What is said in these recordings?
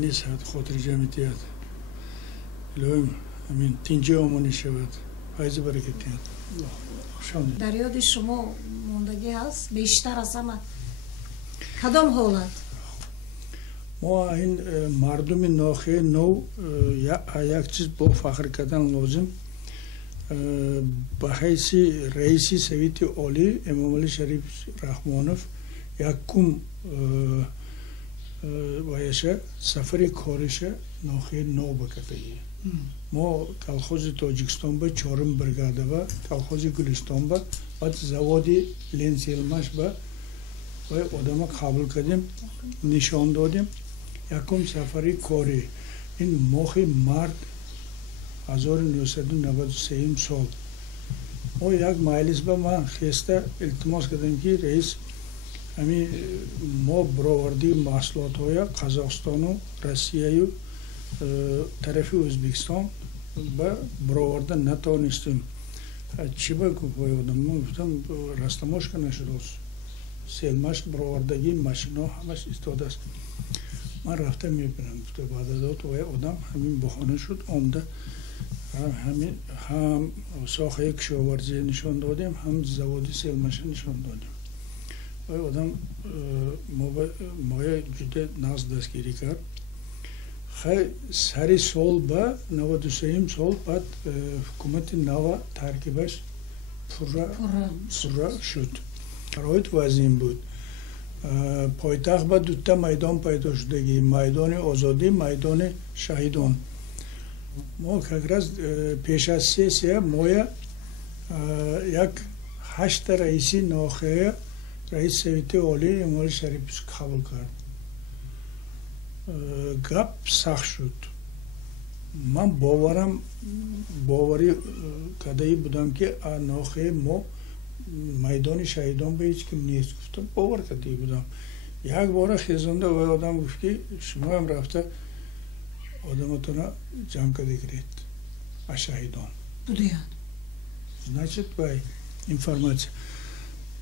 نیست خاطر جمعیت لویم همین تینجه آمونی شود فایز برکتیت شامل در یاد شما موندگی هست بیشتر از همه کدام حالت ما این مردم ناخه نو یک چیز با فخر کردن لازم به حیث رئیسی سویت عالی امام علی شریف رحمانوف یکم وایشه سفر کارشه ناخه نو بکتگی ما کلخوز تاجیکستان با چهارم برگاده با کلخوز گلستان با بعد زوادی لنسیلماش با و آدم قبول کردیم نشان دادیم یکم سفری کاری این ماه مرد 1993 سال او یک مجلس با من خسته التماس کردم که رئیس همی ما برآوردی محصولات های قزاقستان و روسیه و طرف ازبکستان با برآورده نتوانستیم چی بگویم آدم گفتم رستماش که نشده است سلماش برآوردگی ماشینا همش ایستاده است من رفتم میبینم بعد از اون آدم همین بهانه شد آمده همین هم ساخه کشاورزی نشان دادیم هم زوادی سلماش نشان دادیم و آدم ما جدا ناز دستگیری کرد خیلی سری سال با 93 سال بعد حکومت نو ترکیبش پورا شد شرایط وزین بود پایتخت با دوتا میدان پیدا شدگی میدان آزادی میدان شهیدان ما که از پیش از سه ماه یک 8 رئیسی ناخه رئیس سویت عالی امام شریف قبول کرد گپ سخت شد من باوری کدایی بودم که ناخه ما میدان شهیدان به هیچ کم نیست گفتم باور کدایی بودم یک بار خیزنده و آدم گفت که شما هم رفته آدمتون جمع کده گرید از شهیدان بودیان значит بای انفرماسی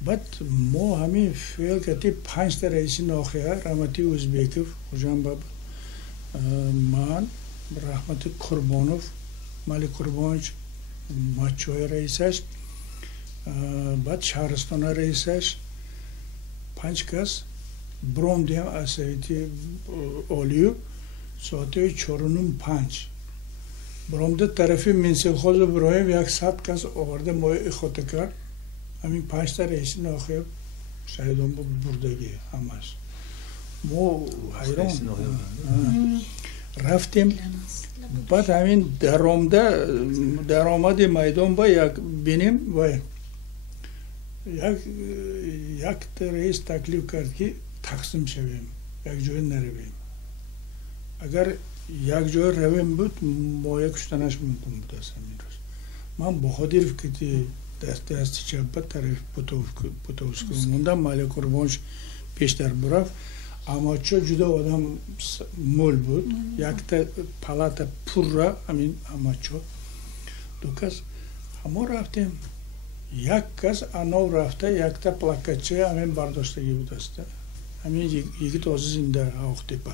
بعد ما همین فعل کردیم 5 تا رئیس ناخه رحمتی ازبکیف خوشم باب من رحمت قربانوف مالی قربانش ماچوی رئیسش بعد شهرستان رئیسش 5 کس برام دیم اسیتی اولیو ساعت 4:05 برام ده طرفی منسل خود برایم 100 کس آورده ما اخوته کرد همین 5 تا رئیس ناخه شهیدان بردگی همش ما حیران رفتیم بعد همین درآمد میدان با یک بینیم و یک رئیس تکلیف کرد که تقسیم شویم یک جای نرویم اگر یک جای رویم بود ما یک کشتنش ممکن بود است همین روز من بخاطر که دست چپ طرف پوتوسکو موندم مالی قربانش پیشتر برفت اما چه جدا آدم مول بود یک تا پالات پر را همین اما چه دو کس همه رفتیم یک کس آنو رفته یک تا پلاکچه همین برداشتگی بود است همین یکی تازه زنده آختی با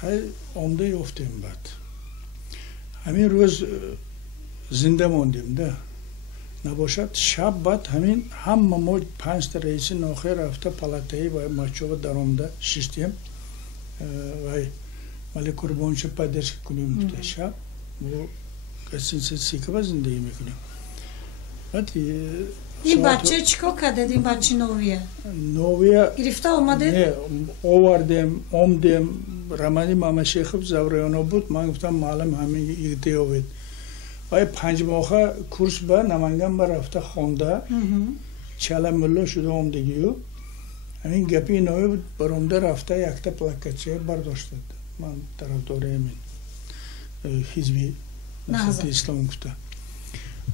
خیلی آمده یافتیم بعد همین روز زنده موندیم ده نباشد شب بعد همین هم ما 5 تا رئیس ناخه رفته پالاتایی و ماچو درآمده شیشتیم و مالی قربانش پدرش کنیم بوده شب ما کسی سیکه با زندگی میکنیم بعد این بچه چیکار کرده این بچه نویه گرفته اومده نه آوردیم آمدیم رمانی ماما شیخ زوریانا بود من گفتم معلم همین ایده آورد و 5 ماه کورس با نمانگان با رفته خونده چاله ملا شده آمدگیو همین گپی نوی بود برامده رفته یک تا پلاکچه برداشته من طرفدار همین حزبی نهضت اسلام گفته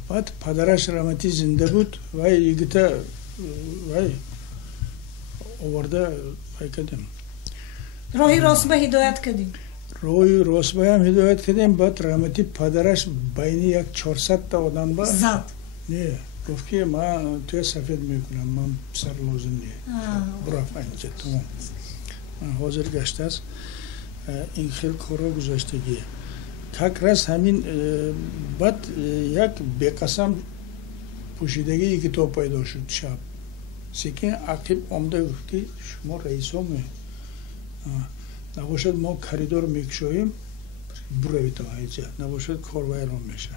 بعد پدرش رحمتی زنده بود و یکتا و آورده بای کدیم راهی راست به هدایت کردیم روی روسبای هم هدایت کردیم بعد رحمتی پدرش بینی یک 400 تا آدم با زد نه گفت که من توی سفید میکنم من سر لازم نیه برای اینجا تمام من حاضر گشته است این خیلی کارا گذاشتگیه как раз همین بعد یک به قسم پوشیدگی یک کتاب پیدا شد شب سکن عقیب آمده گفت که شما رئیس همه نباشد ما کریدور میکشویم بروید تا هیچه نباشد کار ویران میشه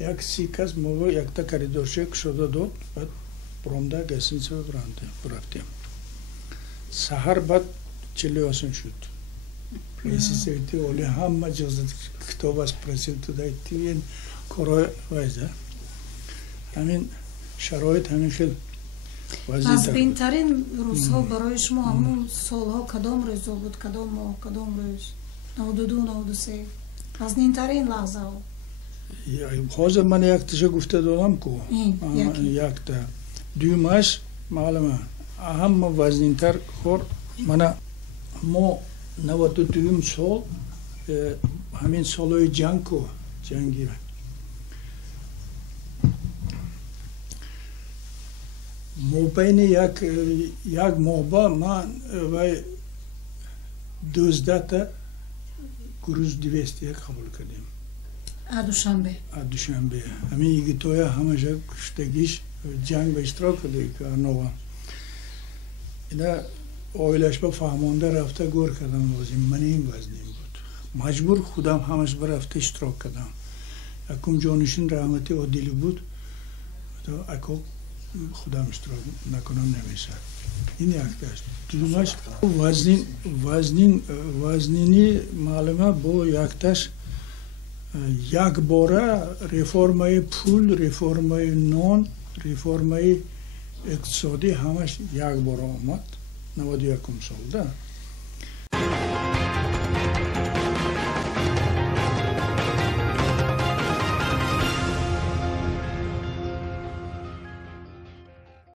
یک سیکس ما یک تا کریدور شک شده داد بعد برامده گسینسه برفتیم سهر بعد چلی آسان شد رئیسی سویتی اولی همه جزد کتاب از پرسید تو دایتی این کارای ویزه همین شرایط همین خیلی از بینترین روزها برای شما همون سالها کدام روز بود کدام ماه کدام روز 92 93 از نینترین لحظه ها حاضر من یک تشه گفته دادم که یک تا دویمش معلومه اهم وزنینتر خور من ما 92 سال همین سالهای جنگ که جنگی مبین یک ماه من و 12 تا گروز 200 قبول کردیم دوشنبه همین یکی توی همه جا کشتگیش جنگ به اشتراک کرده که نوان اینا آیلش با فهمانده رفته گور کردم بازیم من این وزنیم بود مجبور خودم همش برفته اشتراک کردم اکم جانشین رحمتی عادلی بود اکو خودم اشتراک نکنم نمیشه این یک داشت دومش وزنینی معلومه با یک تاش یک باره ریفورمای پول ریفورمای نان ریفورمای اقتصادی همش یک باره آمد 91 سال ده